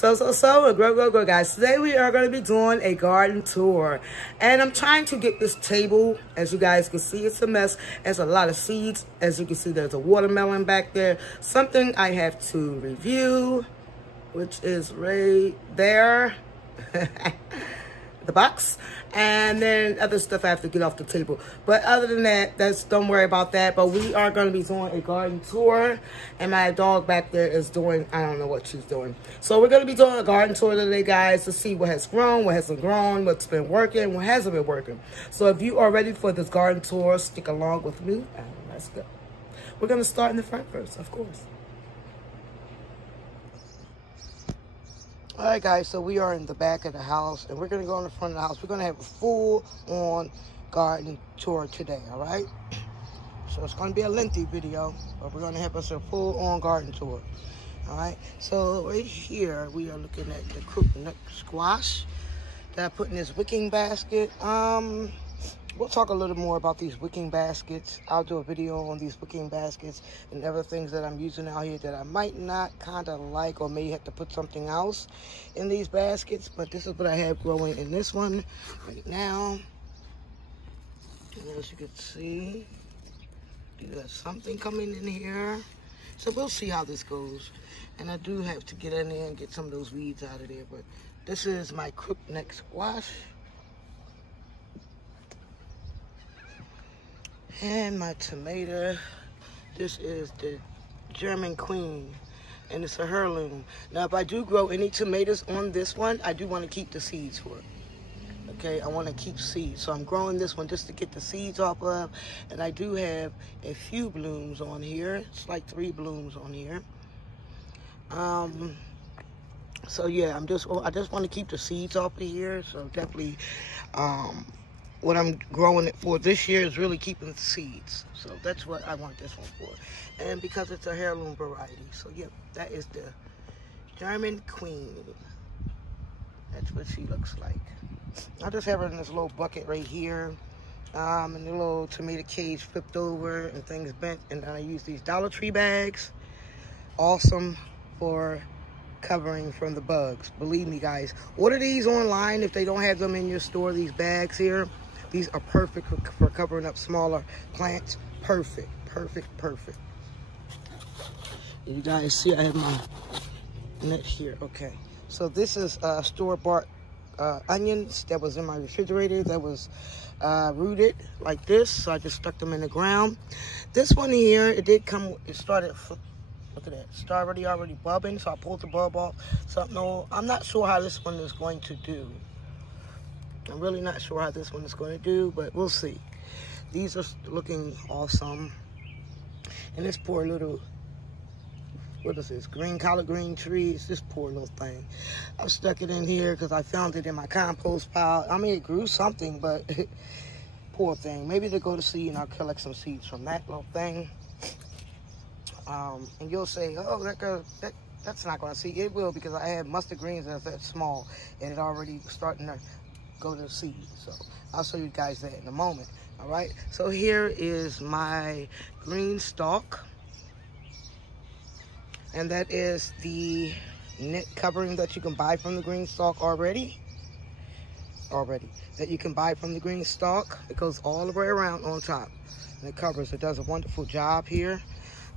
Grow, guys. Today we are going to be doing a garden tour. And I'm trying to get this table. As you guys can see, it's a mess. There's a lot of seeds. As you can see, there's a watermelon back there. Something I have to review, which is right there. The box, and then other stuff I have to get off the table. But other than that, don't worry about that. But we are going to be doing a garden tour, and my dog back there is doing, I don't know what she's doing. So we're going to be doing a garden tour today, guys, to see what has grown, what hasn't grown, what's been working, what hasn't been working. So if you are ready for this garden tour, stick along with me, and let's go. We're going to start in the front first, of course. All right, guys, so we are in the back of the house, and we're going to go in the front of the house. We're going to have a full-on garden tour today, all right? So it's going to be a lengthy video, but we're going to have us a full-on garden tour, all right? So right here, we are looking at the crookneck squash that I put in this wicking basket. We'll talk a little more about these wicking baskets. I'll do a video on these wicking baskets and other things that I'm using out here that I might not kind of like, or may have to put something else in these baskets. But this is what I have growing in this one right now. And as you can see, there's something coming in here. So we'll see how this goes. And I do have to get in there and get some of those weeds out of there. But this is my crookneck squash. And my tomato, this is the German Queen, and it's a heirloom. Now, if I do grow any tomatoes on this one, I do want to keep the seeds for it. Okay, I want to keep seeds. So I'm growing this one just to get the seeds off of, and I do have a few blooms on here. It's like 3 blooms on here. So yeah, I just want to keep the seeds off of here. So definitely, what I'm growing it for this year is really keeping the seeds. So that's what I want this one for. And because it's a heirloom variety. So yeah, that is the German Queen. That's what she looks like. I just have her in this little bucket right here. And the little tomato cage flipped over and things bent. And then I use these Dollar Tree bags. Awesome for covering from the bugs. Believe me, guys. Order these online if they don't have them in your store, these bags here. These are perfect for covering up smaller plants. Perfect, perfect, perfect. You guys see I have my net here. Okay. So this is store-bought onions that was in my refrigerator that was rooted like this. So I just stuck them in the ground. This one here, it did come, it started, look at that, it's already bubbling. So I pulled the bulb off. So no, I'm not sure how this one is going to do. I'm really not sure how this one is going to do, but we'll see. These are looking awesome. And this poor little, what is this, collard green tree? It's this poor little thing. I've stuck it in here because I found it in my compost pile. I mean, it grew something, but poor thing. Maybe they'll go to seed and I'll collect some seeds from that little thing. And you'll say, oh, that's not going to seed. It will, because I have mustard greens that's that small, and it already starting to go to the seed. So I'll show you guys that in a moment. All right, so here is my green stalk, and that is the net covering that you can buy from the green stalk already that you can buy from the green stalk. It goes all the way around on top, and it covers. It does a wonderful job here.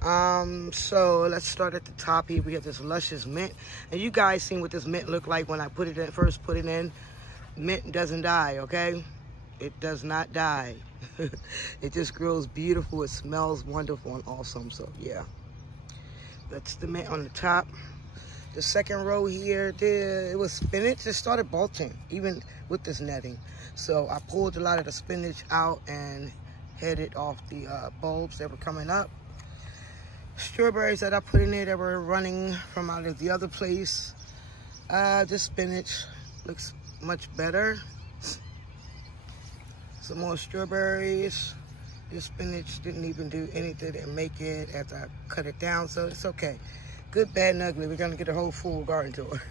So let's start at the top here. We have this luscious mint, and you guys seen what this mint looked like when I first put it in. Mint doesn't die, okay? It does not die. It just grows beautiful. It smells wonderful and awesome. So yeah, that's the mint on the top. The second row here, it was spinach. It started bolting even with this netting. So I pulled a lot of the spinach out and headed off the bulbs that were coming up. Strawberries that I put in there that were running from out of the other place. This spinach looks much better. Some more strawberries. This spinach didn't even do anything to make it after I cut it down, so it's okay. Good, bad, and ugly. We're gonna get a whole full garden tour.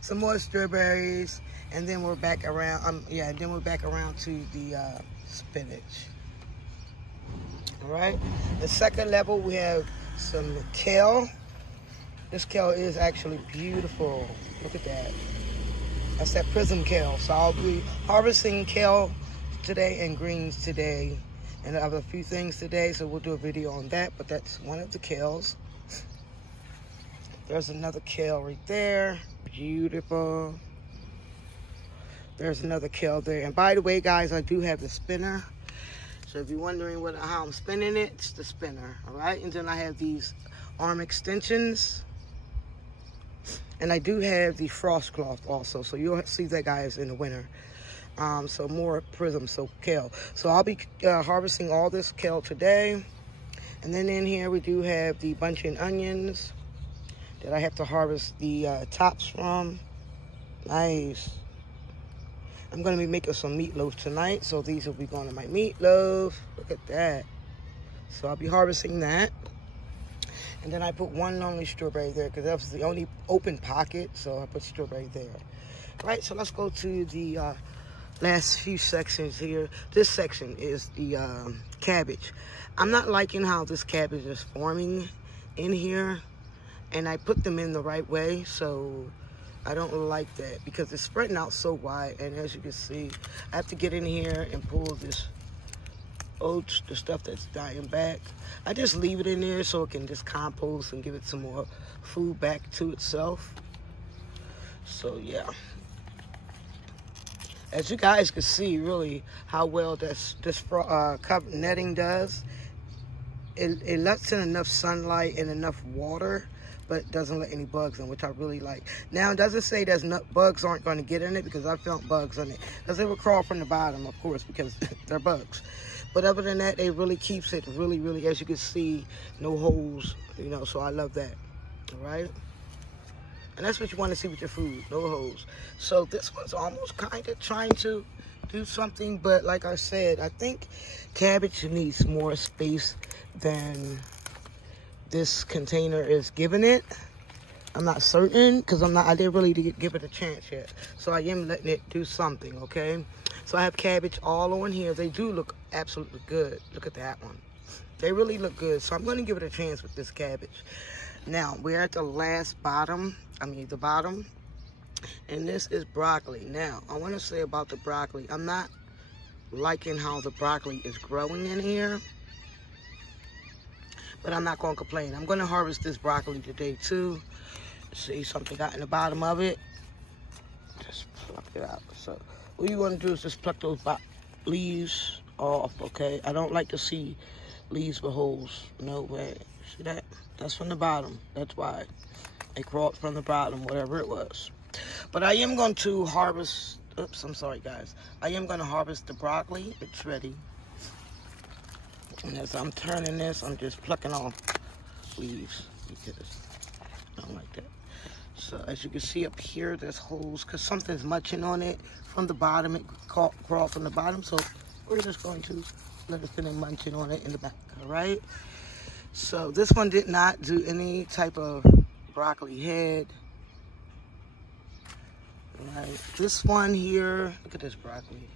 Some more strawberries, and then we're back around. Then we're back around to the spinach. All right. The second level, we have some kale. This kale is actually beautiful. Look at that. That's that prism kale. So I'll be harvesting kale today and greens today. And I have a few things today, so we'll do a video on that. But that's one of the kales. There's another kale right there. Beautiful. There's another kale there. And by the way, guys, I do have the spinner. So if you're wondering how I'm spinning it, it's the spinner, all right? And then I have these arm extensions. And I do have the frost cloth also. So you'll see that, guys, in the winter. So more prism, so kale. So I'll be harvesting all this kale today. And then in here we do have the bunching onions that I have to harvest the tops from. Nice. I'm going to be making some meatloaf tonight, so these will be going to my meatloaf. Look at that. So I'll be harvesting that. And then I put one only strawberry there because that was the only open pocket, so I put strawberry there. All right, so let's go to the last few sections here. This section is the cabbage. I'm not liking how this cabbage is forming in here, and I put them in the right way, so I don't like that because it's spreading out so wide. And as you can see, I have to get in here and pull this oats, the stuff that's dying back. I just leave it in there so it can just compost and give it some more food back to itself. So yeah, as you guys can see, really how well this cover netting does. It lets in enough sunlight and enough water, but doesn't let any bugs in, which I really like. Now, it doesn't say bugs aren't going to get in it, because I found bugs in it. Because they will crawl from the bottom, of course, because they're bugs. But other than that, it really keeps it really, really, as you can see, no holes, you know, so I love that, all right? And that's what you want to see with your food, no holes. So this one's almost kind of trying to do something, but like I said, I think cabbage needs more space than this container is giving it. I'm not certain because I didn't really give it a chance yet. So I am letting it do something, okay? So I have cabbage all on here. They do look absolutely good. Look at that one. They really look good. So I'm going to give it a chance with this cabbage. Now, we're at the bottom. And this is broccoli. Now, I want to say about the broccoli, I'm not liking how the broccoli is growing in here. But I'm not going to complain. I'm going to harvest this broccoli today too. See, something got in the bottom of it. Just pluck it out. So what you want to do is just pluck those leaves off, okay? I don't like to see leaves with holes. No way. See that? That's from the bottom. That's why. It crawled from the bottom, whatever it was. But I am going to harvest... Oops, I'm sorry, guys. I am going to harvest the broccoli. It's ready. And as I'm turning this, I'm just plucking off leaves because I don't like that. So as you can see up here, there's holes because something's munching on it from the bottom. It crawled from the bottom, so we're just going to let it finish munching on it in the back, all right? So this one did not do any type of broccoli head. All right, this one here, look at this broccoli.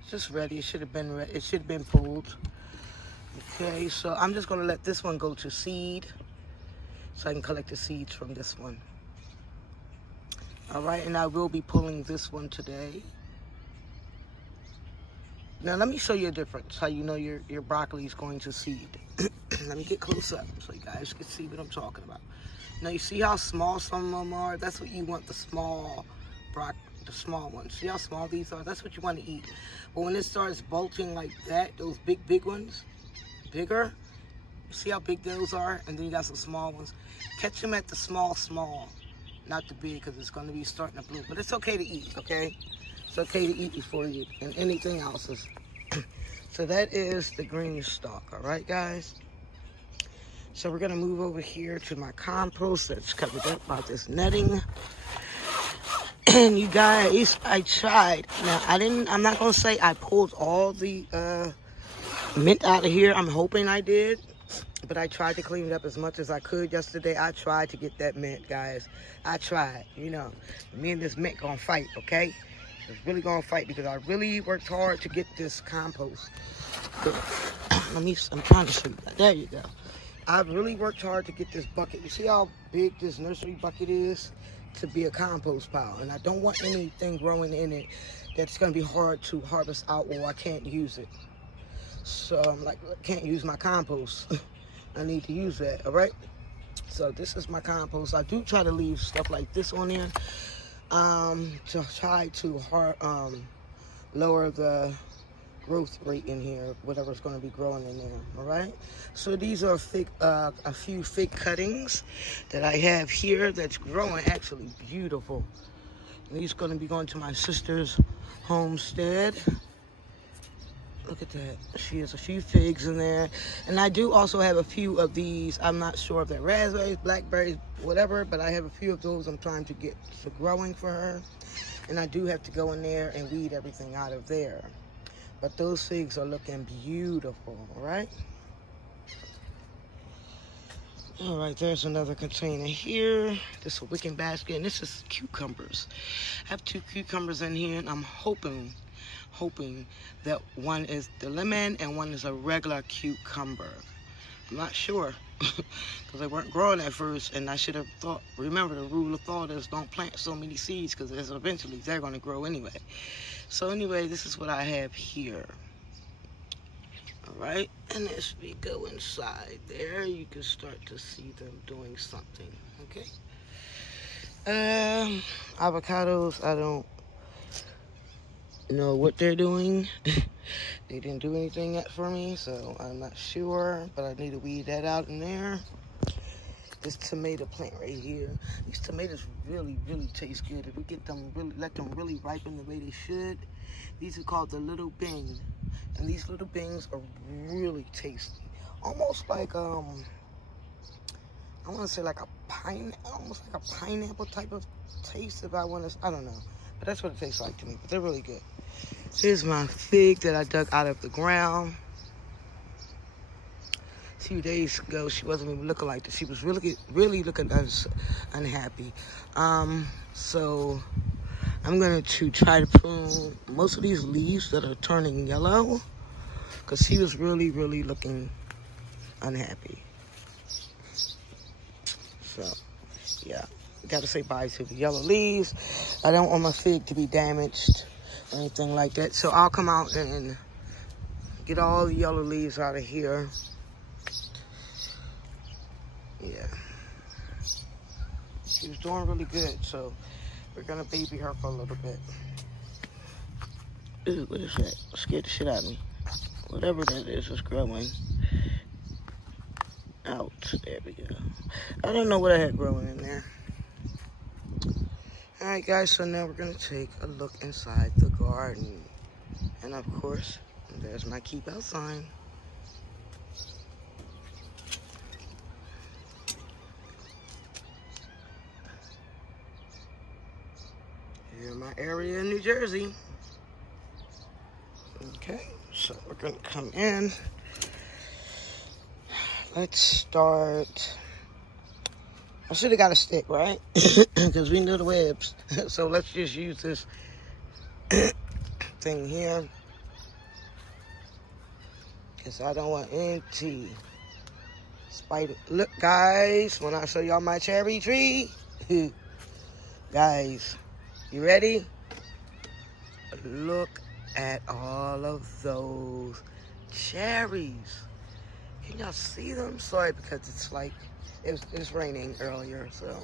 It's just ready. It should have been ready. It should have been pulled. Okay, so I'm just going to let this one go to seed so I can collect the seeds from this one. All right, and I will be pulling this one today. Now, let me show you a difference, how you know your broccoli is going to seed. Let me get close up so you guys can see what I'm talking about. Now, you see how small some of them are? That's what you want, the small broccoli. The small ones. See how small these are? That's what you want to eat. But when it starts bulging like that, those big ones, bigger, see how big those are? And then you got some small ones. Catch them at the small, not the big, because it's going to be starting to bloom. But it's okay to eat, okay? It's okay to eat before you eat, and anything else is. So that is the green stalk, all right, guys? So we're going to move over here to my compost that's covered up by this netting. And you guys, I tried. Now, I'm not going to say I pulled all the mint out of here. I'm hoping I did. But I tried to clean it up as much as I could yesterday. I tried to get that mint, guys. I tried. You know, me and this mint going to fight, okay? It's really going to fight because I really worked hard to get this compost. I'm trying to show you that. There you go. I've really worked hard to get this bucket. You see how big this nursery bucket is to be a compost pile, and I don't want anything growing in it that's going to be hard to harvest out or I can't use it. So I'm like, I can't use my compost. I need to use that, all right? So this is my compost. I do try to leave stuff like this on there to try to lower the growth rate in here, whatever's going to be growing in there. All right, so these are a few fig cuttings that I have here that's growing actually beautiful. These are going to be going to my sister's homestead. Look at that. She has a few figs in there, and I do also have a few of these. I'm not sure if they're raspberries, blackberries, whatever, but I have a few of those I'm trying to get to growing for her, and I do have to go in there and weed everything out of there. But those figs are looking beautiful, all right? All right, there's another container here. This is a wicking basket, and this is cucumbers. I have 2 cucumbers in here, and I'm hoping that one is the lemon and one is a regular cucumber. I'm not sure, because they weren't growing at first, and I should have thought, remember the rule of thought is don't plant so many seeds, because eventually they're going to grow anyway. So anyway, this is what I have here. All right, and as we go inside there, you can start to see them doing something, okay? Avocados, I don't know what they're doing. They didn't do anything yet for me, so I'm not sure, but I need to weed that out in there. This tomato plant right here, these tomatoes really taste good if we get them let them really ripen the way they should. These are called the little bing, and these little bings are really tasty, almost like I want to say like almost like a pineapple type of taste, if I want to, I don't know, but that's what it tastes like to me. But they're really good. Here's my fig that I dug out of the ground. A few days ago, she wasn't even looking like this. She was really looking unhappy. So I'm going to try to prune most of these leaves that are turning yellow, because she was really looking unhappy. So, yeah, got to say bye to the yellow leaves. I don't want my fig to be damaged or anything like that. So I'll come out and get all the yellow leaves out of here. Yeah, she was doing really good, so we're gonna baby her for a little bit. Ooh, what is that? Scared the shit out of me. Whatever that is growing. Out. There we go. I don't know what I had growing in there. Alright guys, so now we're gonna take a look inside the garden. And of course, there's my keep out sign. Here in my area in New Jersey. Okay, so we're gonna come in. Let's start. I should have got a stick, right? Because we know the webs. So let's just use this thing here. Because I don't want any spider. Look, guys, when I show y'all my cherry tree. Guys, you ready? Look at all of those cherries. Can y'all see them? Sorry, because it's like, it's raining earlier, so.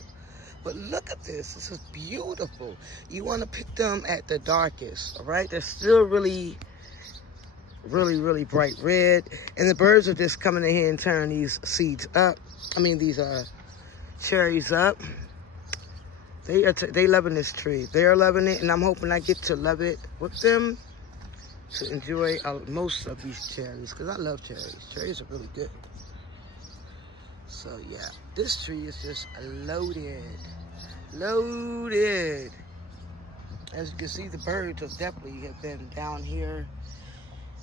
But look at this. This is beautiful. You want to pick them at the darkest, all right? They're still really bright red. And the birds are just coming in here and tearing these seeds up. I mean, these cherries up. They loving this tree. They're loving it, and I'm hoping I get to love it with them to enjoy most of these cherries, because I love cherries. Cherries are really good. So yeah, this tree is just loaded. As you can see, the birds have definitely been down here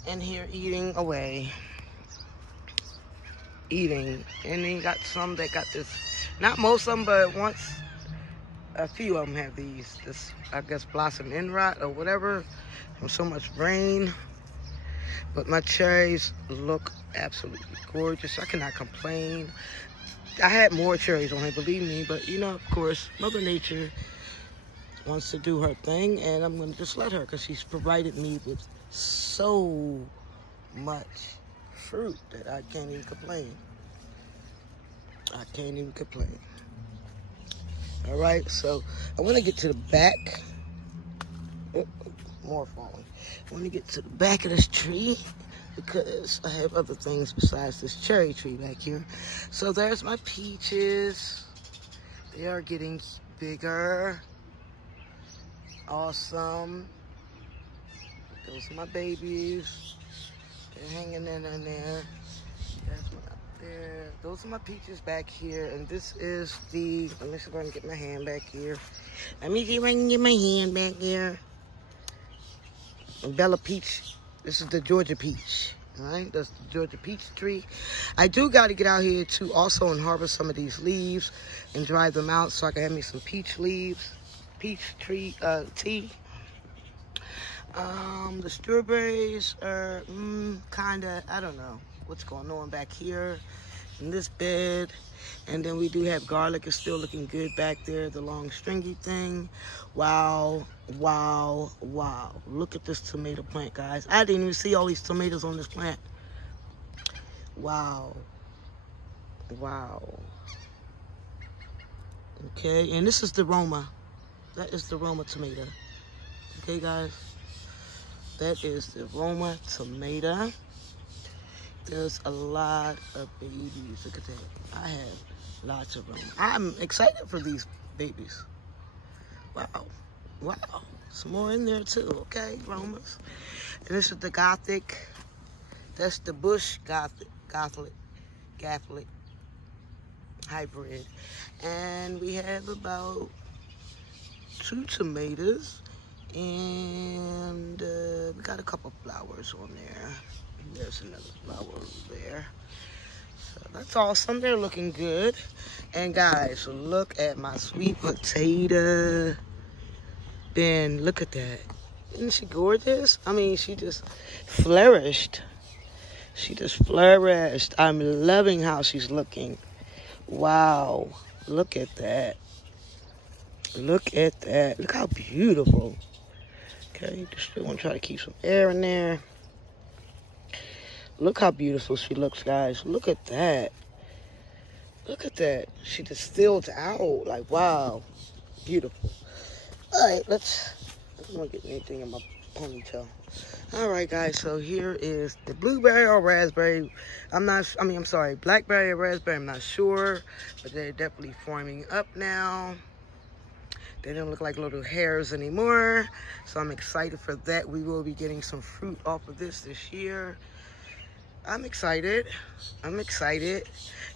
and here eating away. And then you got some that got this, not most of them, but once a few of them have these, this, I guess, blossom end rot or whatever, from so much rain. But my cherries look Absolutely gorgeous. I cannot complain. I had more cherries on it, believe me, but you know, of course, Mother Nature wants to do her thing, and I'm going to just let her, because she's provided me with so much fruit that I can't even complain. I can't even complain. All right, so I want to get to the back. Oh, more falling. I want to get to the back of this tree, because I have other things besides this cherry tree back here. So there's my peaches. They are getting bigger. Awesome. Those are my babies. They're hanging in there. There's one up there. Those are my peaches back here. And this is the, let me see if I can get my hand back here. Let me see if I can get my hand back here. Bella peach. This is the Georgia peach, all right? That's the Georgia peach tree. I do got to get out here too also and harvest some of these leaves and dry them out so I can have me some peach leaves, peach tree tea. The strawberries are kind of, I don't know what's going on back here in this bed. And then we do have garlic. It's still looking good back there, the long stringy thing. Wow, wow, wow. Look at this tomato plant, guys. I didn't even see all these tomatoes on this plant. Wow. Wow. Okay, and this is the Roma. That is the Roma tomato. Okay, guys. That is the Roma tomato. There's a lot of babies. Look at that. I have lots of them. I'm excited for these babies. Wow. Wow. Some more in there too. Okay, Romas. And this is the Gothic. That's the Bush Gothic hybrid. And we have about 2 tomatoes. And we got a couple flowers on there. There's another flower over there. So that's awesome. They're looking good. And guys, look at my sweet potato. Ben, look at that. Isn't she gorgeous? I mean, she just flourished. She just flourished. I'm loving how she's looking. Wow. Look at that. Look at that. Look how beautiful. Okay, just still want to try to keep some air in there. Look how beautiful she looks, guys. Look at that. Look at that. She distilled out. Like, wow. Beautiful. All right, I don't want to get anything in my ponytail. All right, guys. So here is the blueberry or raspberry. I'm sorry, blackberry or raspberry. I'm not sure, but they're definitely forming up now. They don't look like little hairs anymore. So I'm excited for that. We will be getting some fruit off of this year. I'm excited. I'm excited.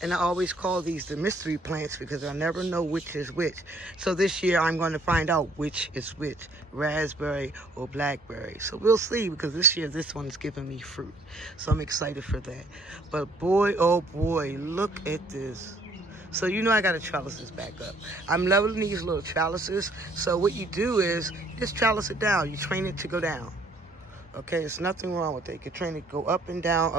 And I always call these the mystery plants because I never know which is which. So this year I'm going to find out which is which, raspberry or blackberry. So we'll see, because this year this one's giving me fruit. So I'm excited for that. But boy, oh boy, look at this. So you know I got to trellis this back up. I'm leveling these little trellises. So what you do is just trellis it down. You train it to go down. Okay, there's nothing wrong with it. You can train it to go up and down,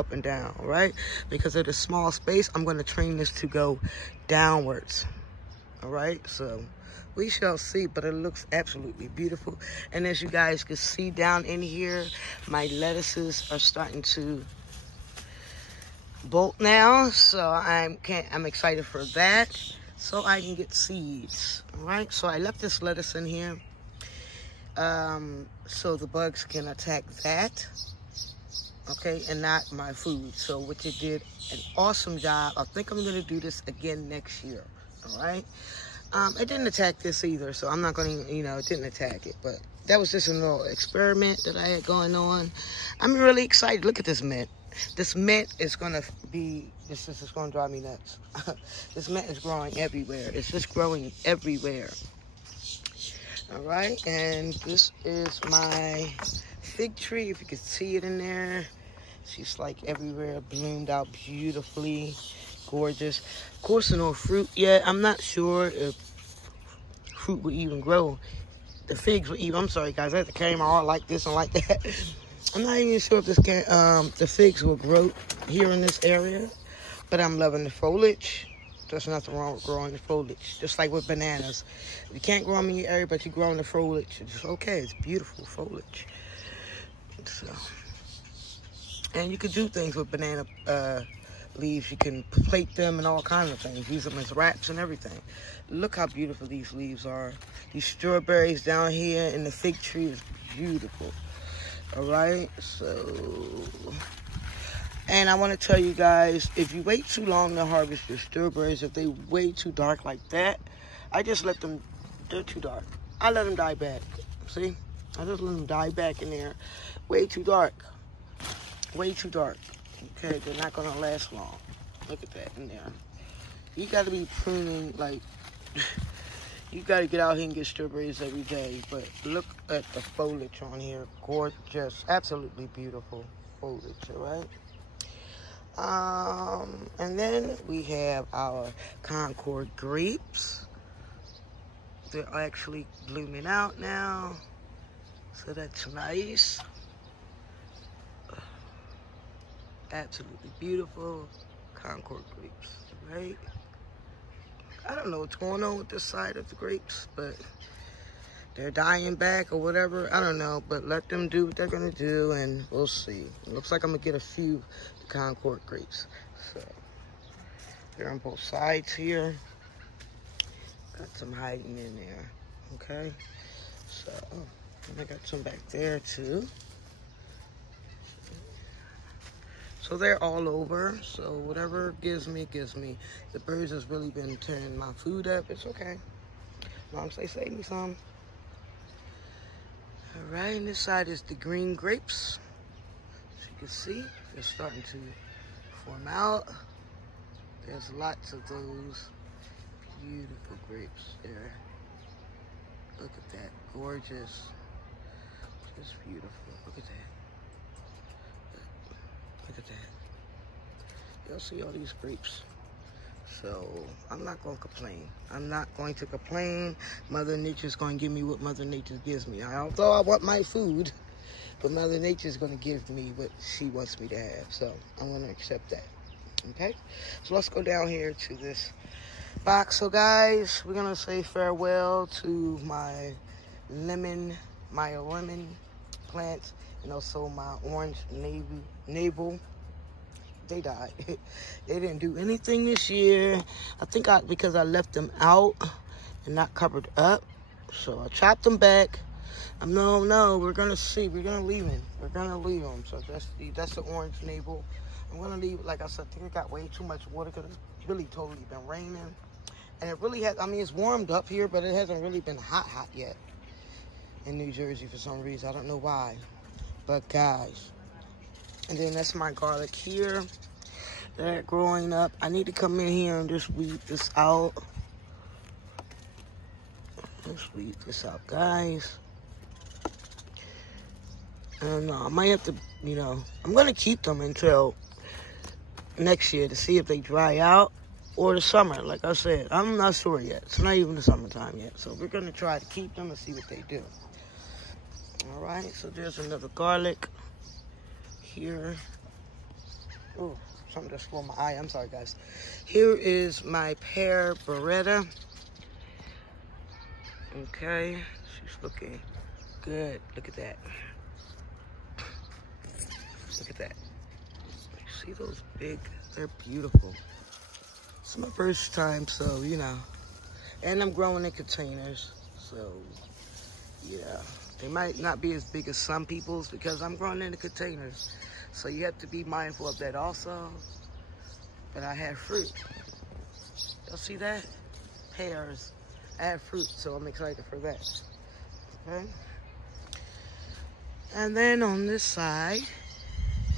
all right? Because of the small space, I'm going to train this to go downwards, all right? So we shall see, but it looks absolutely beautiful. And as you guys can see down in here, my lettuces are starting to bolt now. So I'm excited for that, so I can get seeds, all right? So I left this lettuce in here. So the bugs can attack that, okay, and not my food. So which it did an awesome job. I think I'm going to do this again next year, all right? It didn't attack this either, so I'm not going to, it didn't attack it. But that was just a little experiment that I had going on. I'm really excited. Look at this mint. This mint is going to be, this is going to drive me nuts. This mint is growing everywhere. It's just growing everywhere. All right, and this is my fig tree. If you can see it in there, she's like everywhere, bloomed out beautifully, gorgeous. Of course, no fruit yet. I'm not sure if fruit will even grow. The figs will even, I'm sorry guys, I have to carry my arm like this and like that. I'm not even sure if this the figs will grow here in this area, but I'm loving the foliage. There's nothing wrong with growing the foliage, just like with bananas. You can't grow them in your area, but you grow in the foliage. It's okay. It's beautiful foliage. So, and you could do things with banana leaves. You can plate them and all kinds of things. Use them as wraps and everything. Look how beautiful these leaves are. These strawberries down here in the fig tree is beautiful. All right, so, and I want to tell you guys, if you wait too long to harvest your strawberries, if they way too dark like that, I just let them, they're too dark. I let them die back. See? I just let them die back in there. Way too dark. Way too dark. Okay, they're not going to last long. Look at that in there. You got to be pruning, like, you got to get out here and get strawberries every day. But look at the foliage on here. Gorgeous. Absolutely beautiful foliage, all right? And then we have our Concord grapes. They're actually blooming out now. So that's nice. Absolutely beautiful Concord grapes, right? I don't know what's going on with this side of the grapes, but they're dying back or whatever. I don't know, but let them do what they're gonna do, and we'll see. It looks like I'm gonna get a few Concord grapes. So they're on both sides here. Got some hiding in there, okay? So, and I got some back there too. So they're all over, so whatever gives me, gives me. The birds has really been tearing my food up. It's okay. As long as they save me some. All right, and this side is the green grapes. As you can see, they're starting to form out. There's lots of those beautiful grapes there. Look at that, gorgeous. Just beautiful, look at that. Look at that. You'll see all these grapes. So I'm not going to complain. I'm not going to complain. Mother Nature's going to give me what Mother Nature gives me. Although I want my food, but Mother Nature's going to give me what she wants me to have. So I'm going to accept that. Okay? So let's go down here to this box. So guys, we're going to say farewell to my lemon plants. And also my orange navel, they died. They didn't do anything this year. I think because I left them out and not covered up. So I chopped them back. No, we're gonna see. We're gonna leave them. We're gonna leave them. So that's the orange navel. I'm gonna leave, like I said, I think it got way too much water because it's really totally been raining. And it really has, I mean, it's warmed up here, but it hasn't really been hot yet in New Jersey for some reason. I don't know why. But guys, and then that's my garlic here. They're growing up. I need to come in here and just weed this out. Let's weed this out, guys. I don't know. I might have to, I'm going to keep them until next year to see if they dry out or the summer. Like I said, I'm not sure yet. It's not even the summertime yet. So we're going to try to keep them and see what they do. All right, so there's another garlic here. Oh, something just flew in my eye. I'm sorry, guys. Here is my pear beretta. Okay, she's looking good. Look at that. Look at that. See those big, they're beautiful. It's my first time, so, And I'm growing in containers, so, yeah. They might not be as big as some people's because I'm growing in the containers. So you have to be mindful of that also. But I have fruit. Y'all see that? Pears. I have fruit, so I'm excited for that. Okay? And then on this side,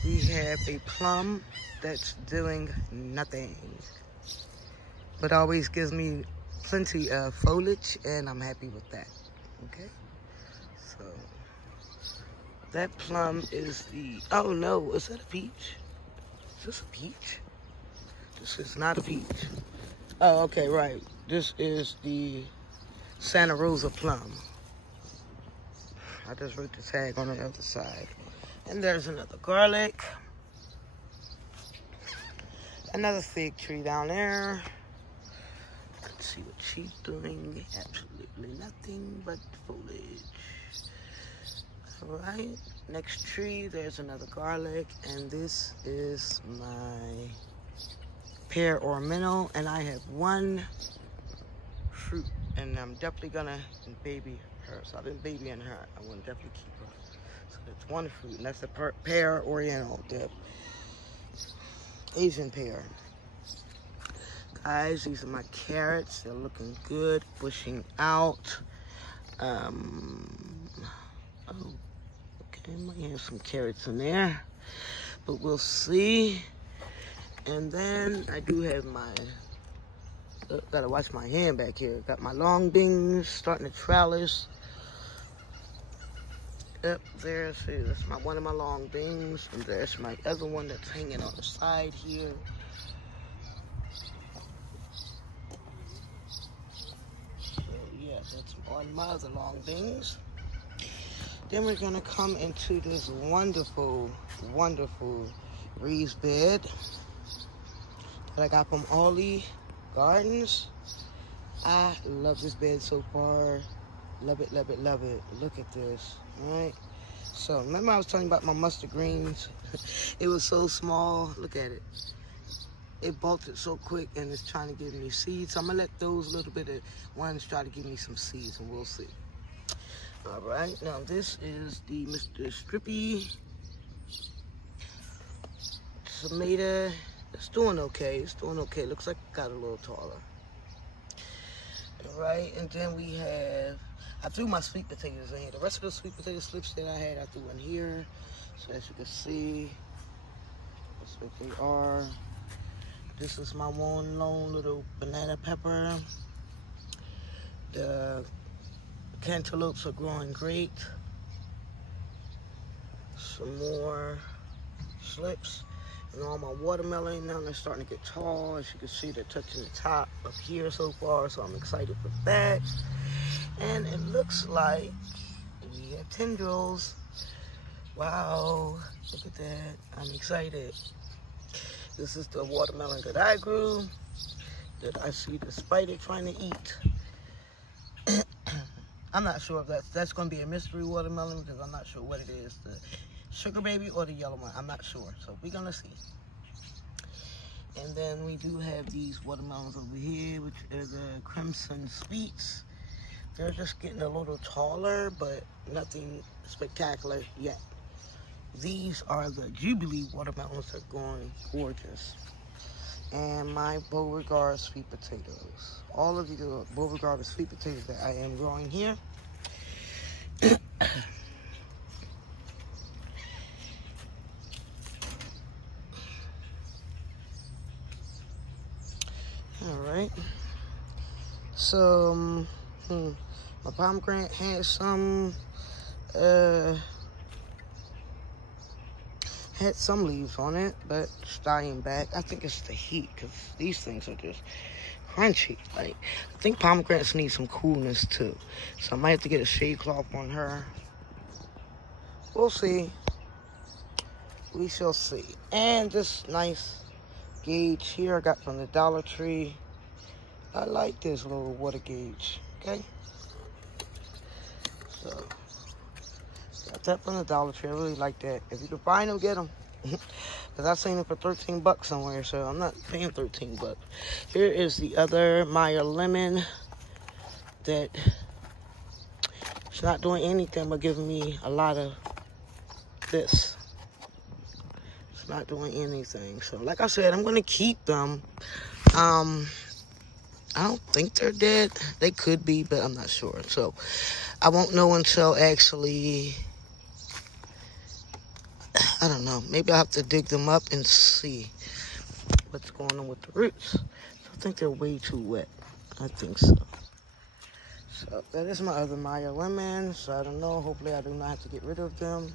we have a plum that's doing nothing. But always gives me plenty of foliage, and I'm happy with that. Okay? So, that plum is the, oh no, is that a peach? Is this a peach? This is not a peach. Oh, okay, right. This is the Santa Rosa plum. I just wrote the tag on the other side. And there's another garlic. Another fig tree down there. Let's see what she's doing. Absolutely nothing but foliage. All right, next tree, there's another garlic, and this is my pear or minnow, and I have one fruit, and I'm definitely gonna baby her. So I've been babying her. I want to definitely keep her. So that's one fruit, and that's the pear oriental, the Asian pear. Guys, these are my carrots. They're looking good, bushing out. Oh, okay, might have some carrots in there, but we'll see. And then I do have my, gotta watch my hand back here. Got my long beans starting to trellis. Yep, there, see, that's one of my long beans, and there's my other one that's hanging on the side here. That's on my other long beans. Then we're gonna come into this wonderful, wonderful raised bed that I got from Ollie Gardens. I love this bed so far. Love it, love it, love it. Look at this, all right? So remember I was telling you about my mustard greens? It was so small, look at it. It bolted so quick, and it's trying to give me seeds. So I'm gonna let those little bit of ones try to give me some seeds, and we'll see. All right, now this is the Mr. Strippy tomato. It's doing okay. It's doing okay. Looks like it got a little taller. All right, and then we have. I threw my sweet potatoes in here. The rest of the sweet potato slips that I had, I threw in here. So as you can see, that's what they are. This is my one lone little banana pepper. The cantaloupes are growing great. Some more slips. And all my watermelon now they're starting to get tall. As you can see, they're touching the top up here so far, so I'm excited for that. And it looks like we have tendrils. Wow, look at that. I'm excited. This is the watermelon that I grew, that I see the spider trying to eat. I'm not sure if that's going to be a mystery watermelon, because I'm not sure what it is, the sugar baby or the yellow one. I'm not sure, so we're going to see. And then we do have these watermelons over here, which are the Crimson Sweets. They're just getting a little taller, but nothing spectacular yet. These are the Jubilee watermelons that are going gorgeous. And my Beauregard sweet potatoes. All of these are Beauregard sweet potatoes that I am growing here. Alright. So, my pomegranate had some, had some leaves on it, but it's dying back. I think it's the heat, because these things are just crunchy. Like, I think pomegranates need some coolness too. So I might have to get a shade cloth on her. We'll see. We shall see. And this nice gauge here I got from the Dollar Tree. I like this little water gauge, okay? So, got that from the Dollar Tree. I really like that. If you can find them, get them. Because I've seen them for 13 bucks somewhere, so I'm not paying 13 bucks. Here is the other Meyer lemon that it's not doing anything but giving me a lot of this. It's not doing anything. So, like I said, I'm going to keep them. I don't think they're dead. They could be, but I'm not sure. So, I won't know until actually, I don't know. Maybe I'll have to dig them up and see what's going on with the roots. So I think they're way too wet. I think so. So that is my other Meyer lemon. So I don't know. Hopefully I do not have to get rid of them.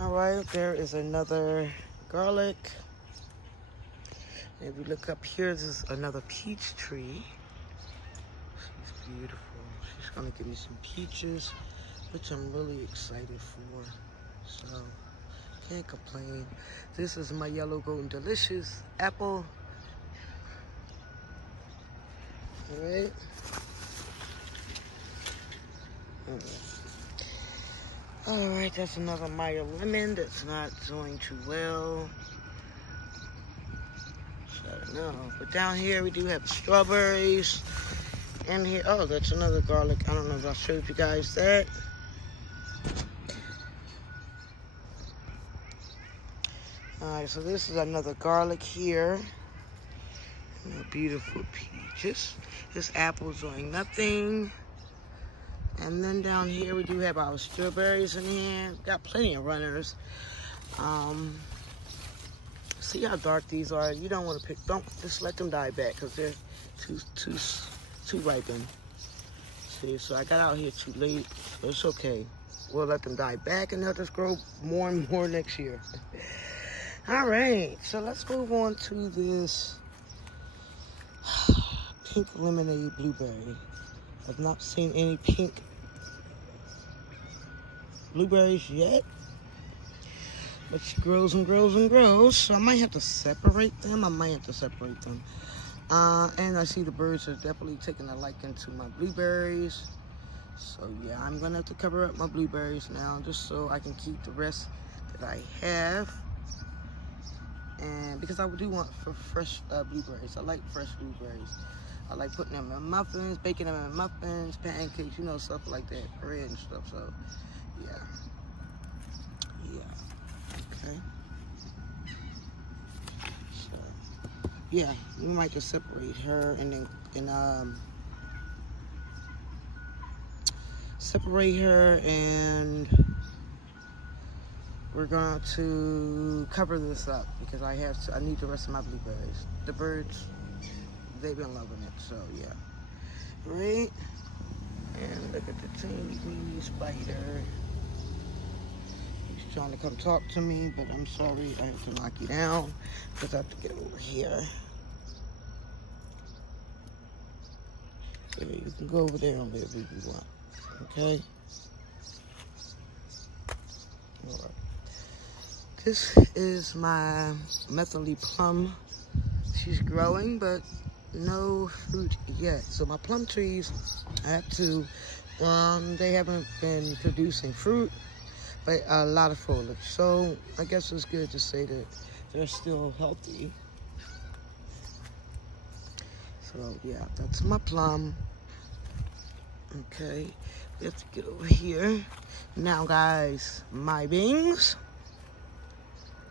All right. There is another garlic. If you look up here, this is another peach tree. She's beautiful. She's gonna give me some peaches, which I'm really excited for. So Can't complain. This is my yellow golden delicious apple. All right. All right, that's another Meyer lemon that's not doing too well. So I don't know. But down here we do have strawberries. And here, oh, that's another garlic. I don't know if I showed you guys that. All right, so this is another garlic here. And beautiful peaches. This apple's doing nothing. And then down here we do have our strawberries in here. Got plenty of runners. See how dark these are? You don't want to pick. Don't just let them die back because they're too ripened. See, so I got out here too late. So it's okay. We'll let them die back and they'll just grow more and more next year. All right, so let's move on to this pink lemonade blueberry. I've not seen any pink blueberries yet, but she grows and grows and grows, so I might have to separate them. And I see the birds are definitely taking a liking to my blueberries, so yeah, I'm gonna have to cover up my blueberries now just so I can keep the rest that I have. And because I do want for fresh blueberries. I like fresh blueberries. I like putting them in muffins, baking them in muffins, pancakes, you know, stuff like that, bread and stuff. So, yeah, okay. So, yeah, we might just separate her and we're going to cover this up because I need the rest of my blueberries. The birds, they've been loving it, so yeah. Right? And look at the teeny spider. He's trying to come talk to me, but I'm sorry, I have to knock you down because I have to get over here. So you can go over there and live if you want, okay? All right. This is my methylene plum. She's growing, but no fruit yet. So my plum trees, I have to, they haven't been producing fruit, but a lot of foliage. So I guess it's good to say that they're still healthy. So yeah, that's my plum. Okay, we have to get over here. Now guys, my beans.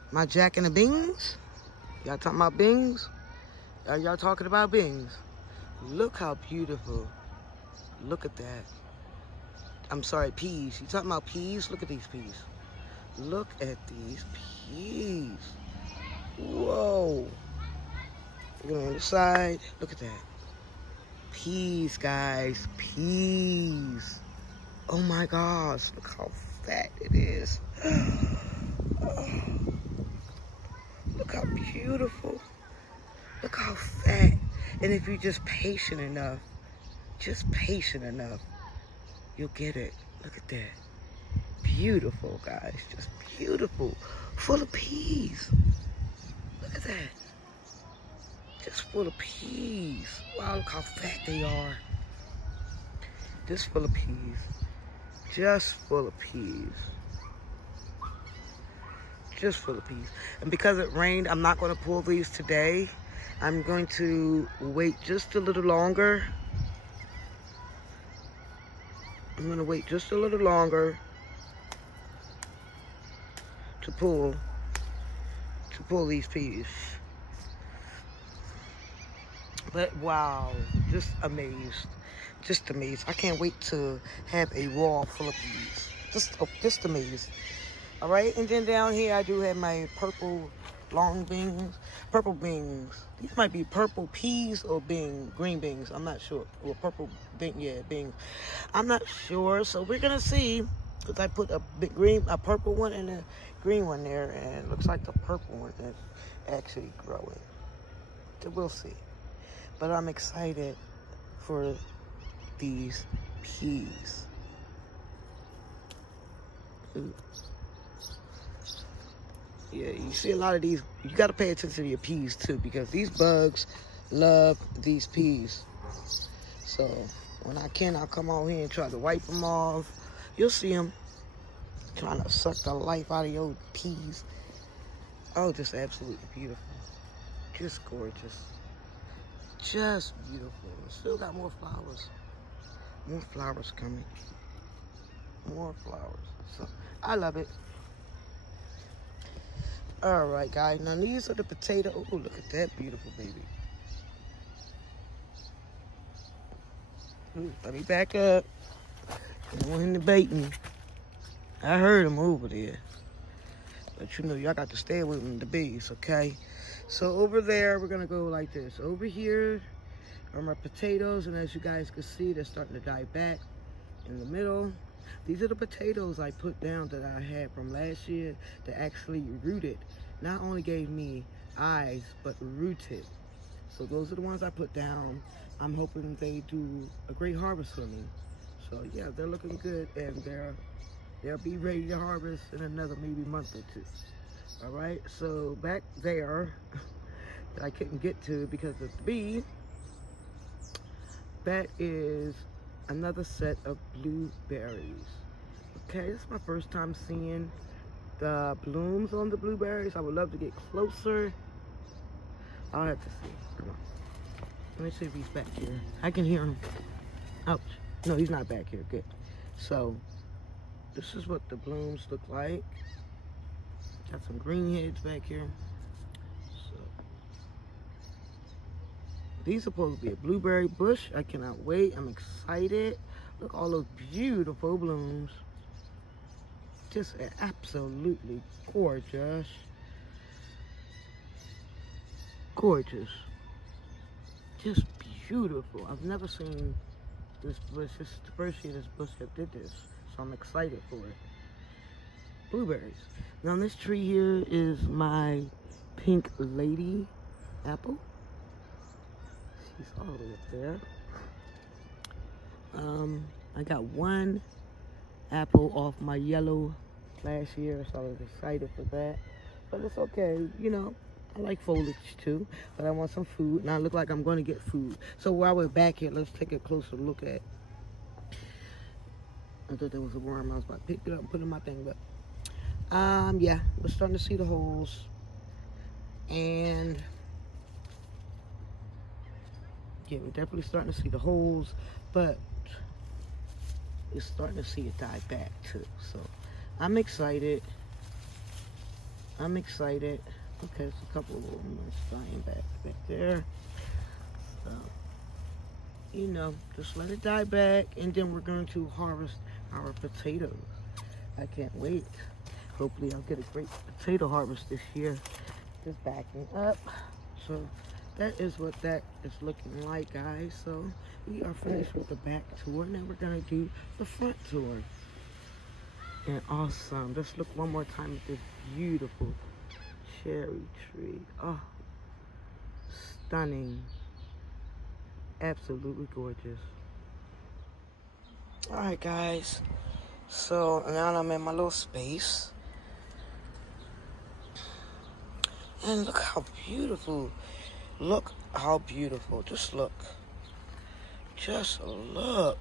My Jack and the Beans. Y'all talking about beans? Y'all talking about beans? Look how beautiful. Look at that. I'm sorry, peas. You talking about peas? Look at these peas. Look at these peas. Whoa. Look on the side. Look at that. Peas, guys. Peas. Oh my gosh. Look how fat it is. Look how beautiful. Look how fat. And if you're just patient enough, you'll get it. Look at that. Beautiful, guys. Just beautiful. Full of peas. Look at that. Just full of peas. Wow, look how fat they are. Just full of peas. Just full of peas. Just full of peas. And because it rained, I'm not going to pull these today. I'm going to wait just a little longer. I'm going to wait just a little longer to pull these peas. But wow, just amazed. Just amazed. I can't wait to have a wall full of peas. Just amazed. All right, and then down here I do have my purple long beans, purple beans. These might be purple peas or green beans. I'm not sure. Or purple bean, yeah, beans. I'm not sure. So we're gonna see because I put a purple one and a green one there, and it looks like the purple one is actually growing. So we'll see. But I'm excited for these peas. Ooh. Yeah, you see a lot of these. You got to pay attention to your peas too, because these bugs love these peas. So when I can, I'll come out here and try to wipe them off. You'll see them trying to suck the life out of your peas. Oh, just absolutely beautiful. Just gorgeous. Just beautiful. Still got more flowers. More flowers coming. More flowers. So I love it. All right, guys. Now these are the potato. Oh, look at that beautiful baby. Ooh, let me back up. I don't want him to bait me. I heard him over there. But you know, y'all got to stay away from the bees, okay? So over there, we're gonna go like this. Over here are my potatoes, and as you guys can see, they're starting to die back in the middle. These are the potatoes I put down that I had from last year that actually rooted. Not only gave me eyes, but rooted. So those are the ones I put down. I'm hoping they do a great harvest for me. So yeah, they're looking good, and they'll be ready to harvest in another maybe month or two. All right, so back there that I couldn't get to because of the bee, that is another set of blueberries. Okay, this is my first time seeing the blooms on the blueberries. I would love to get closer. I'll have to see. Come on. Let me see if he's back here. I can hear him. Ouch. No, he's not back here. Good. So, this is what the blooms look like. Got some green heads back here. So, these are supposed to be a blueberry bush. I cannot wait. I'm excited. Look at all those beautiful blooms. Just absolutely gorgeous. Gorgeous. Just beautiful. I've never seen this bush. This is the first year this bush that did this. So I'm excited for it. Blueberries. Now this tree here is my pink lady apple. She's all the way up there. I got one apple off my yellow last year, so I was excited for that. But it's okay, you know, I like foliage too, but I want some food, and I look like I'm going to get food. So while we're back here, let's take a closer look at. I thought there was a worm. I was about to pick it up and put it in my thing, but yeah, we're starting to see the holes, and yeah, we're definitely starting to see the holes, but we're starting to see it die back too. So I'm excited. I'm excited. Okay, there's a couple of little ones dying back there. So, you know, just let it die back, and then we're going to harvest our potatoes. I can't wait. Hopefully I'll get a great potato harvest this year. Just backing up. So that is what that is looking like, guys. So we are finished with the back tour. Now we're going to do the front tour. And awesome. Let's look one more time at this beautiful cherry tree. Oh, stunning. Absolutely gorgeous. All right, guys. So now I'm in my little space. And look how beautiful. Look how beautiful. Just look. Just look.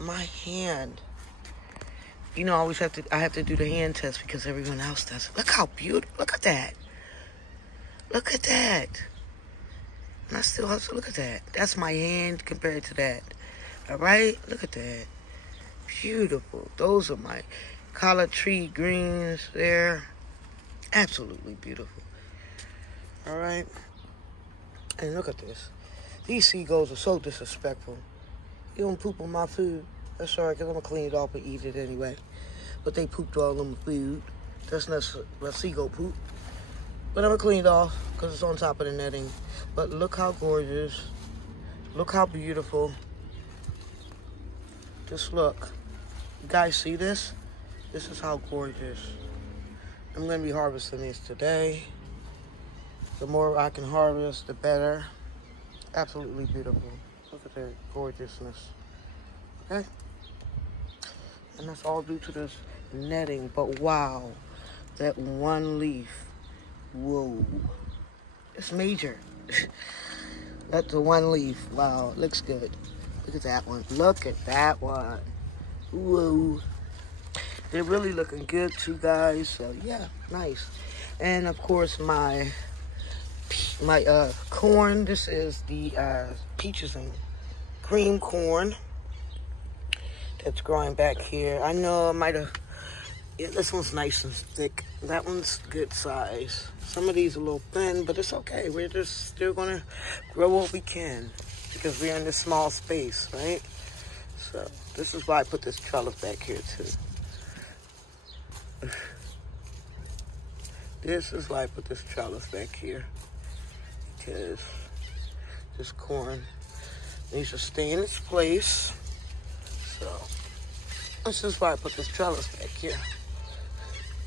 My hand. You know, I have to do the hand test because everyone else does it. Look how beautiful. Look at that. Look at that. And I still have to look at that. That's my hand compared to that. All right? Look at that. Beautiful. Those are my collard tree greens there. Absolutely beautiful. All right? And look at this. These seagulls are so disrespectful. You don't poop on my food. That's all right, because I'm going to clean it off and eat it anyway. But they pooped all on the food. That's not seagull poop. But I'm going to clean it off because it's on top of the netting. But look how gorgeous. Look how beautiful. Just look. You guys see this? This is how gorgeous. I'm going to be harvesting these today. The more I can harvest, the better. Absolutely beautiful. Look at that gorgeousness. Okay? And that's all due to this netting. But wow, That one leaf. Whoa. It's major. That's the one leaf. Wow, it looks good. Look at that one. Look at that one. Whoa. They're really looking good too, guys. So yeah, nice. And of course my corn. This is the peaches and cream corn that's growing back here. I know I might have. Yeah, this one's nice and thick. That one's good size. Some of these are a little thin, but it's okay. We're just still gonna grow what we can because we're in this small space, right? So this is why I put this trellis back here too. This is why I put this trellis back here, because this corn needs to stay in its place. So this is why I put this trellis back here.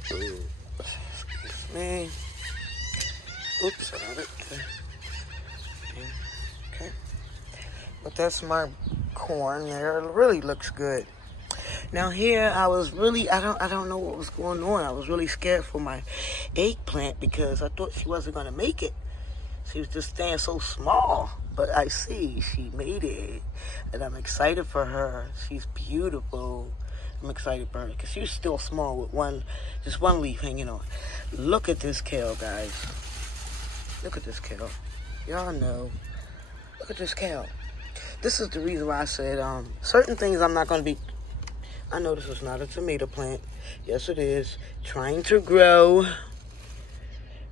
Excuse me. Oops, I got it. Okay. But that's my corn there. It really looks good. Now here I was really, I don't know what was going on. I was really scared for my eggplant because I thought she wasn't gonna make it. She was just staying so small. But I see she made it, and I'm excited for her. She's beautiful. I'm excited for her because she's still small with just one leaf hanging on. Look at this kale, guys. Look at this kale. Y'all know. Look at this kale. This is the reason why I said certain things I'm not going to be. I know this is not a tomato plant. Yes, it is. Trying to grow.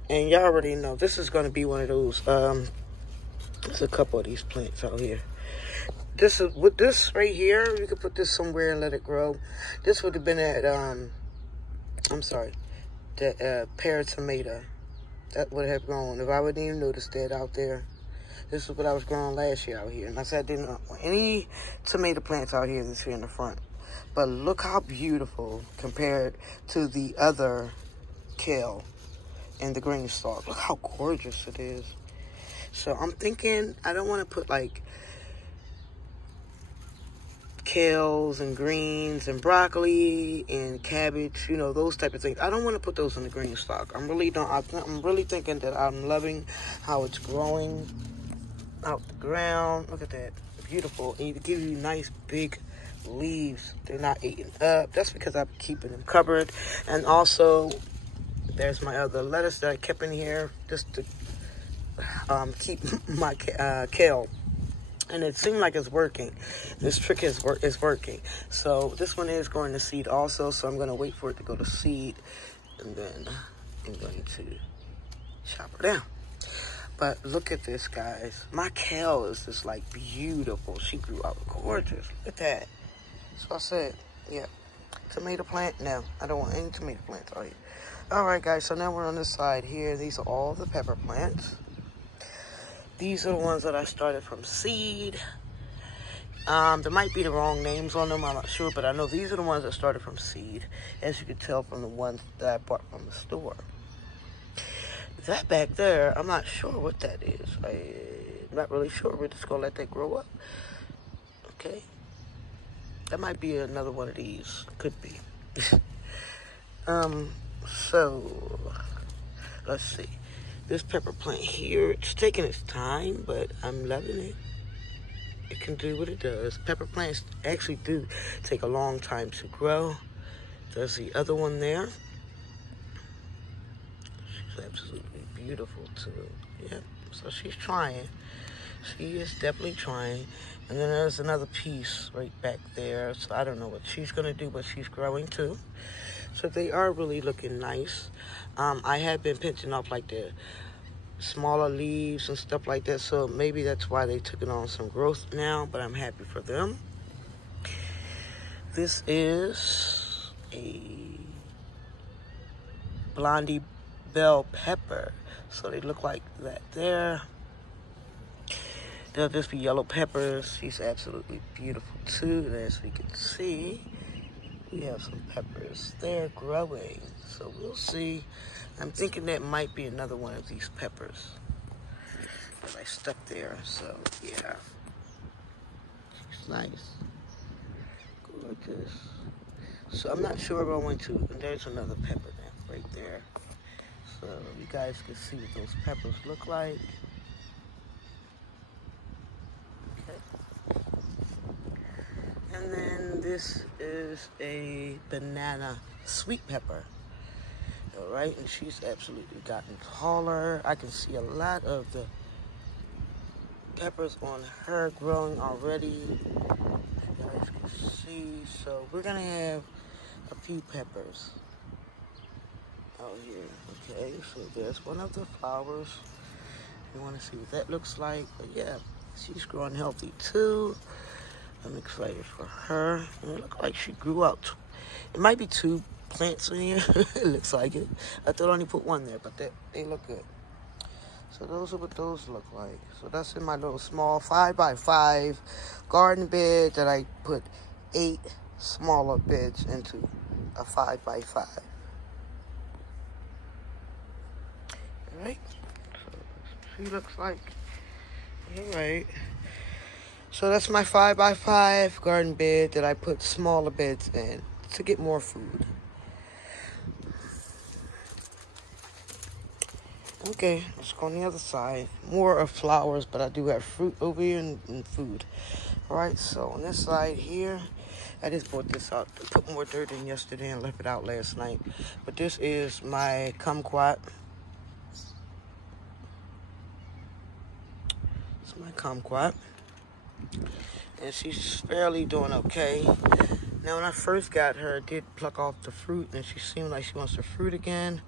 And y'all already know this is going to be one of those. There's a couple of these plants out here. This is with this right here. You could put this somewhere and let it grow. This would have been at I'm sorry, the pear tomato. That would have grown if I wouldn't even noticed that out there. This is what I was growing last year out here, and I said I didn't want any tomato plants out here this year in the front. But look how beautiful compared to the other kale and the green stalk. Look how gorgeous it is. So I'm thinking I don't want to put like kales and greens and broccoli and cabbage, you know, those type of things. I don't want to put those in the green stock. I'm really thinking that I'm loving how it's growing out the ground. Look at that. Beautiful. And it gives you nice big leaves. They're not eaten up. That's because I'm keeping them covered. And also there's my other lettuce that I kept in here just to keep my kale. And it seemed like it's working. This trick is working. So this one is going to seed also. So I'm going to wait for it to go to seed. And then I'm going to chop her down. But look at this, guys. My kale is just like beautiful. She grew out gorgeous. Look at that. So I said, yeah. Tomato plant? No. I don't want any tomato plants out here. All right, guys. So now we're on this side here. These are all the pepper plants. These are the ones that I started from seed. There might be the wrong names on them, I'm not sure, but I know these are the ones that started from seed, as you can tell from the ones that I bought from the store. That back there, I'm not sure what that is. I'm not really sure. We're just going to let that grow up. Okay. That might be another one of these. Could be. So, let's see. This pepper plant here, it's taking its time, but I'm loving it. It can do what it does. Pepper plants actually do take a long time to grow. There's the other one there. She's absolutely beautiful too. Yep, so she's trying. She is definitely trying. And then there's another piece right back there. So I don't know what she's gonna do, but she's growing too. So they are really looking nice. I have been pinching off like the smaller leaves and stuff like that, so maybe that's why they took it on some growth now, but I'm happy for them. This is a blondie bell pepper, so they look like that there. They'll just be yellow peppers. She's absolutely beautiful too, and as we can see, we have some peppers there growing, so we'll see. I'm thinking that might be another one of these peppers that I stuck there, so yeah. She's nice. Gorgeous. So I'm not sure if I went to, and there's another pepper now. right there. So you guys can see what those peppers look like. Okay. And then this is a banana sweet pepper. All right, and she's absolutely gotten taller. I can see a lot of the peppers on her growing already. You guys can see. So we're gonna have a few peppers out here. Okay, so there's one of the flowers. You want to see what that looks like. But yeah, she's growing healthy too. I'm excited for her. And it looks like she grew out. It might be 2 plants in here. It looks like it. I thought I only put 1 there, but they look good. So those are what those look like. So that's in my little small 5x5 garden bed that I put 8 smaller beds into a 5x5. Alright, so she looks like, alright. So that's my 5x5 garden bed that I put smaller beds in to get more food. Okay, let's go on the other side. More of flowers, but I do have fruit over here and food. Alright, so on this side here, I just brought this out to put more dirt in yesterday and left it out last night. But this is my kumquat. It's my kumquat. And she's fairly doing okay. Now, when I first got her, I did pluck off the fruit, and she seemed like she wants the fruit again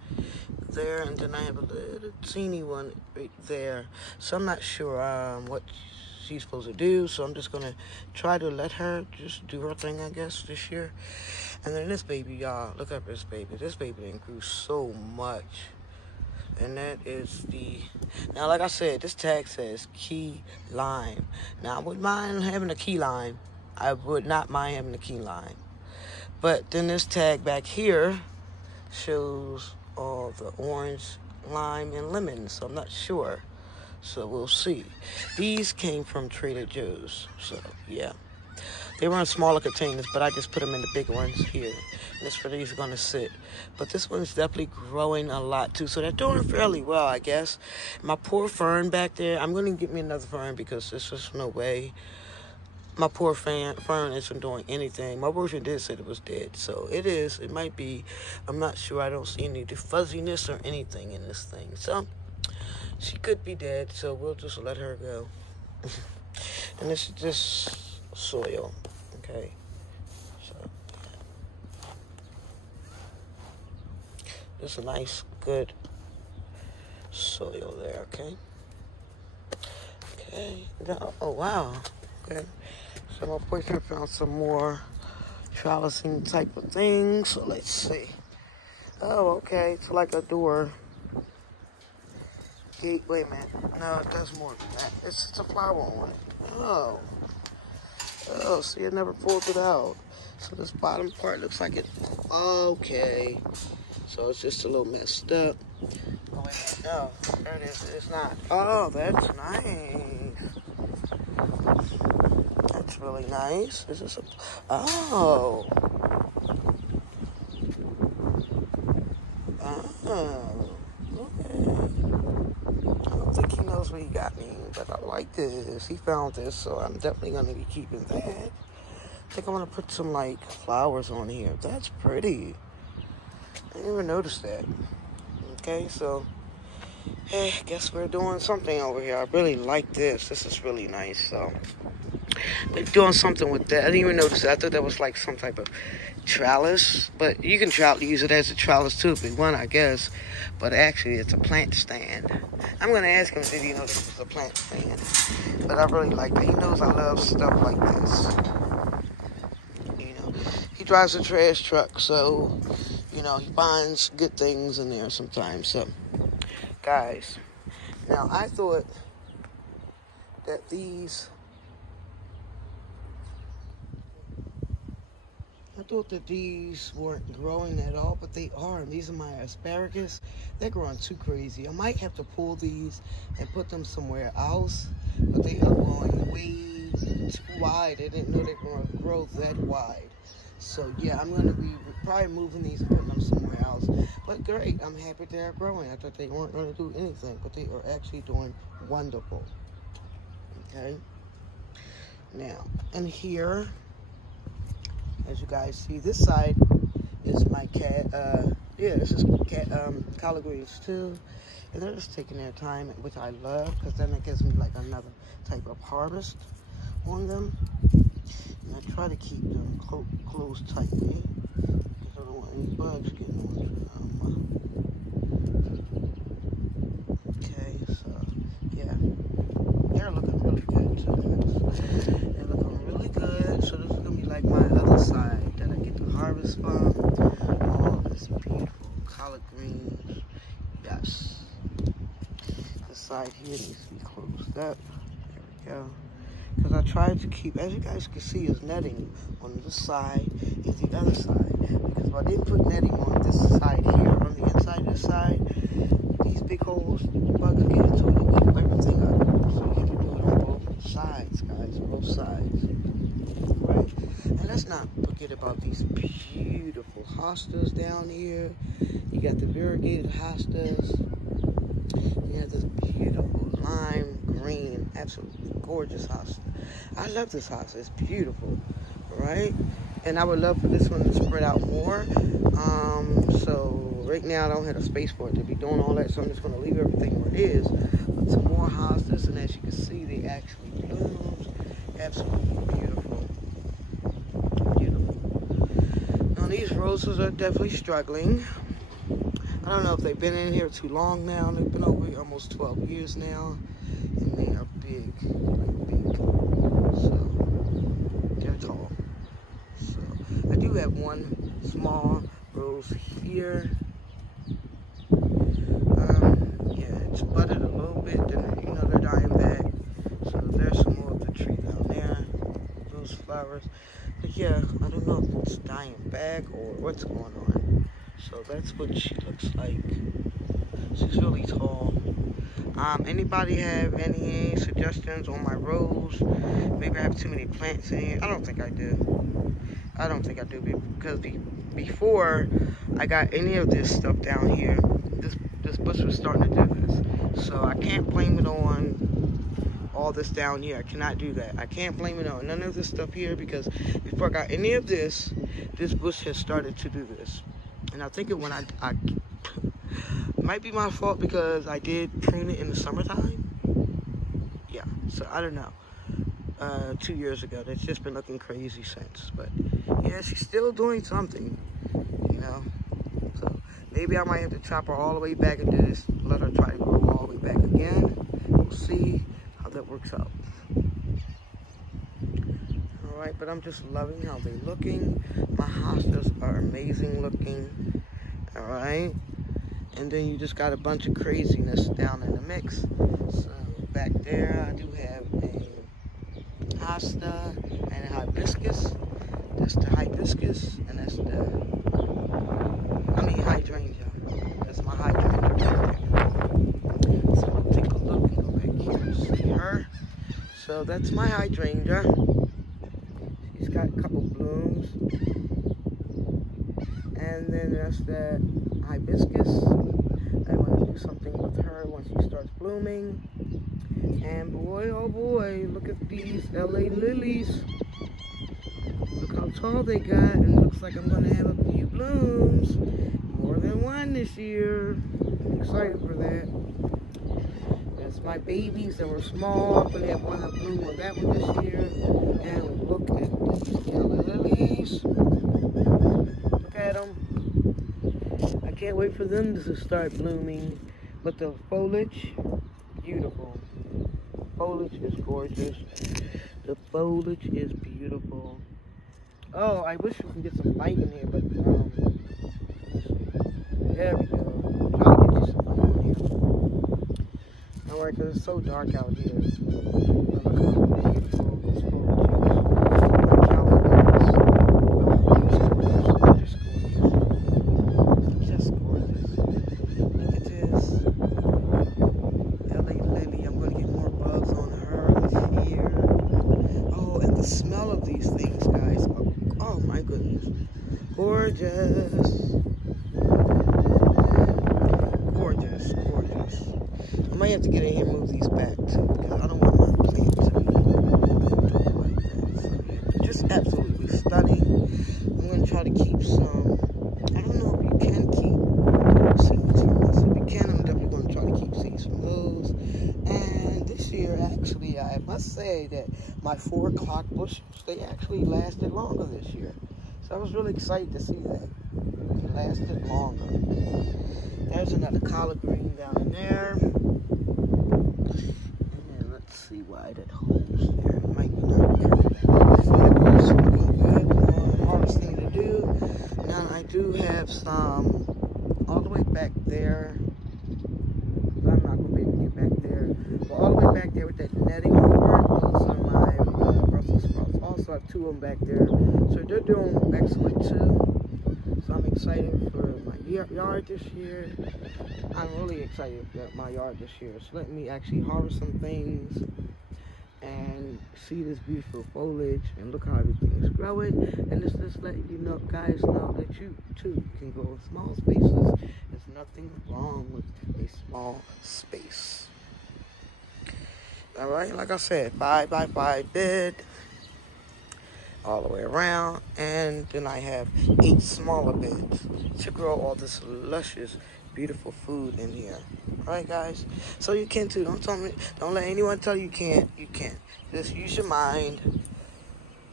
there. And then I have a little teeny one right there. So I'm not sure what she's supposed to do. So I'm just going to try to let her just do her thing, I guess, this year. And then this baby, y'all, look at this baby. This baby didn't grew so much. And that is now like I said, this tag says key lime. Now I wouldn't mind having a key lime. I would not mind having a key lime. But then this tag back here shows all the orange, lime, and lemon. So I'm not sure. So we'll see. These came from Trader Joe's. So yeah. They were in smaller containers, but I just put them in the big ones here. And that's where these are going to sit. But this one's definitely growing a lot, too. So they're doing fairly well, I guess. My poor fern back there, I'm going to get me another fern because there's just no way. My poor fern isn't doing anything. My boyfriend did say it was dead. So it is. It might be. I'm not sure. I don't see any fuzziness or anything in this thing. So she could be dead. So we'll just let her go. And this is just soil. Okay, so there's a nice, good soil there. Okay. Okay. Oh wow. Okay. So my boyfriend found some more trellising type of things. So let's see. Oh, okay. It's like a door. Gate. Wait a minute. No, it does more than that. It's a flower on it. Oh. Oh, see, I never pulled it out. So this bottom part looks like it. Okay. So it's just a little messed up. Oh, wait, no. There it is. It's not. Oh, that's nice. That's really nice. Is this a... Oh. Oh. Okay. I don't think he knows what he got me, but I like this. He found this, so I'm definitely going to be keeping that. I think I'm going to put some, like, flowers on here. That's pretty. I didn't even notice that. Okay, so, hey, guess we're doing something over here. I really like this. This is really nice, so. They're doing something with that. I didn't even notice that. I thought that was, like, some type of trellis. But you can use it as a trellis, too, if you want, I guess. But actually, it's a plant stand. I'm going to ask him if he knows this was a plant stand. But I really like that. He knows I love stuff like this. You know, he drives a trash truck, so, you know, he finds good things in there sometimes. So, guys, now I thought that these... I thought that these weren't growing at all, but they are. And these are my asparagus. They're growing too crazy. I might have to pull these and put them somewhere else, but they are growing way too wide. I didn't know they were going to grow that wide. So yeah, I'm gonna be probably moving these and putting them somewhere else. But great, I'm happy they're growing. I thought they weren't gonna do anything, but they are actually doing wonderful. Okay. Now, and here, as you guys see, this side is my cat. Yeah, this is cat collard greens too, and they're just taking their time, which I love, because then it gives me like another type of harvest on them. And I try to keep them closed tightly because I don't want any bugs getting on them. Okay, so yeah, they're looking really good too. They're looking really good. So this is gonna be like my other side that I get to harvest from. All this beautiful collard greens. Yes. This side here needs to be closed up. There we go. Because I tried to keep, as you guys can see, is netting on this side and the other side. Because if I didn't put netting on this side here, on the inside of this side, these big holes, bugs get into it and eat everything up. So you have to do it on both sides, guys, both sides. Right? And let's not forget about these beautiful hostas down here. You got the variegated hostas. You have this beautiful lime green, absolutely gorgeous hosta. I love this hosta. It's beautiful, right? And I would love for this one to spread out more. So right now I don't have a space for it to be doing all that, so I'm just going to leave everything where it is. But some more hostas, and as you can see, they actually blooms. Absolutely beautiful. Beautiful. Now these roses are definitely struggling. I don't know if they've been in here too long now. They've been over here almost 12 years now. And they are big, like big. So, they're tall. So, I do have one small rose here. Yeah, it's budded a little bit. Then, you know, they're dying back. So, there's some more of the tree down there. Those flowers. But yeah, I don't know if it's dying back or what's going on. So that's what she looks like. She's really tall. Anybody have any suggestions on my rose? Maybe I have too many plants in here. I don't think I do. I don't think I do, because before I got any of this stuff down here, this bush was starting to do this. So I can't blame it on all this down here. I cannot do that. I can't blame it on none of this stuff here, because before I got any of this bush has started to do this. And I think it when I it might be my fault because I did prune it in the summertime. Yeah, so I don't know. 2 years ago, it's just been looking crazy since. But yeah, she's still doing something, you know. So maybe I might have to chop her all the way back and do this. Let her try to grow all the way back again. We'll see how that works out. Alright, but I'm just loving how they're looking. My hostas are amazing looking. Alright. And then you just got a bunch of craziness down in the mix. So back there I do have a hosta and a hibiscus. That's the hibiscus, and that's the hydrangea. That's my hydrangea. So I'm gonna take a look and go back here and see her. So that's my hydrangea. She's got a couple blooms. And then that's that hibiscus. I want to do something with her when she starts blooming. And boy, oh boy, look at these LA lilies. Look how tall they got, and it looks like I'm going to have a few blooms. More than one this year. I'm excited for that. That's my babies that were small. I'm going to have one that bloom on that one this year. And look at these LA lilies. Look at them. I can't wait for them to start blooming. But the foliage, beautiful. Foliage is gorgeous. The foliage is beautiful. Oh, I wish we can get some light in here, but there we go. I'm trying to get you some light in here. Alright, because it's so dark out here. Look how beautiful this foliage is. Just gorgeous. Look at this. LA Lily. I'm going to get more bugs on her this year. Oh, and the smell of these things, guys. Oh my goodness. gorgeous. Gorgeous, gorgeous. I might have to get in here and move these back too, because I don't want my plants to be like that. So, just absolutely stunning. I'm going to try to keep some, I don't know if you can keep seeds from this. If you can, I'm definitely going to try to keep seeds from those. And this year, actually, I must say that my 4 o'clock bushes, they actually lasted longer this year. So I was really excited to see that. It lasted longer. There's another collard green down in there. And let's see why that hole's there. It might be not perfect. So that was looking good. Hardest thing to do. Now I do have some all the way back there. I'm not going to be able to get back there. But all the way back there with that netting over it, those are my Brussels sprouts. Also, I have 2 of them back there. So they're doing excellent too. So I'm excited for my yard this year. I'm really excited about my yard this year. So let me actually harvest some things and see this beautiful foliage and look how everything is growing. And just let you know, guys, know that you too can grow in small spaces. There's nothing wrong with a small space. All right, like I said, 5 by 5 bed all the way around, and then I have 8 smaller beds to grow all this luscious, beautiful food in here. All right, guys. So you can too. Don't let anyone tell you can't. You can. Just use your mind,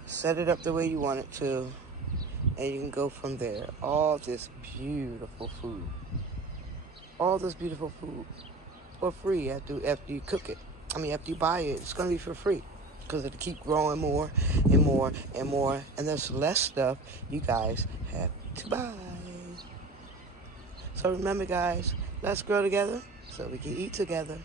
set it up the way you want it to, and you can go from there. All this beautiful food. All this beautiful food for free after you cook it. I mean, after you buy it, it's gonna be for free. Because it'll keep growing more and more and more, and there's less stuff you guys have to buy. So remember, guys, let's grow together so we can eat together.